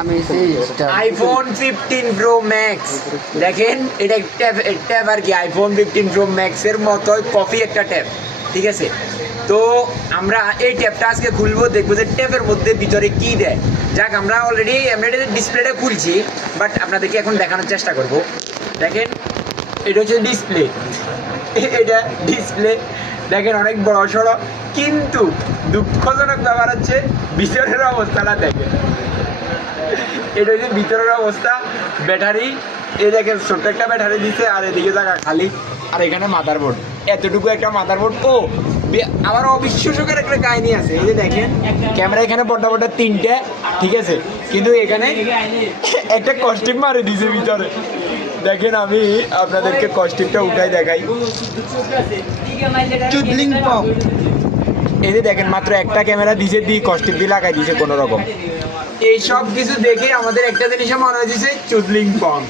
আমি iPhone 15 pro max দেখেন, এটা একটা ট্যাব আর কি, আইফোন 15 প্রো ম্যাক্সের মতোই কপি একটা ট্যাব, ঠিক আছে। তো আমরা এই ট্যাবটা আজকে খুলবো, দেখবো যে ট্যাবের মধ্যে ভিতরে কি দেয়। যাক, আমরা অলরেডি ডিসপ্লেটা খুলছি, বাট আপনাদেরকে এখন দেখানোর চেষ্টা করব। দেখেন, এটা হচ্ছে ডিসপ্লে, এটা ডিসপ্লে দেখেন অনেক বড় সড়ো, কিন্তু দুঃখজনক ব্যাপার হচ্ছে ভিতরের অবস্থাটা দেখেন। এটা হচ্ছে ভিতরের অবস্থা। ব্যাটারি এই দেখেন, ছোট্ট একটা ব্যাটারি দিচ্ছে, আর এদিকে জায়গা খালি, আর এখানে মাদারবোর্ড, এতটুকু একটা মাদারবোর্ড। ও আবার অবিশ্বাস্যকর একটা কাহিনী আছে, এই যে দেখেন ক্যামেরা এখানে বড় বড় তিনটে, ঠিক আছে, কিন্তু এখানে একটা কস্টিউম মারে দিছে ভিতরে। দেখেন, আমি আপনাদেরকে কস্টিউমটা উঠাই দেখাই। চুদলিং পপ, এই যে দেখেন, মাত্র একটা ক্যামেরা দিছে, দিয়ে কস্টিউম দিয়ে লাগাই দিছে কোনো রকম। এই সব কিছু দেখে আমাদের একটা জিনিসও মনে হয়েছে, চুদলিং পং।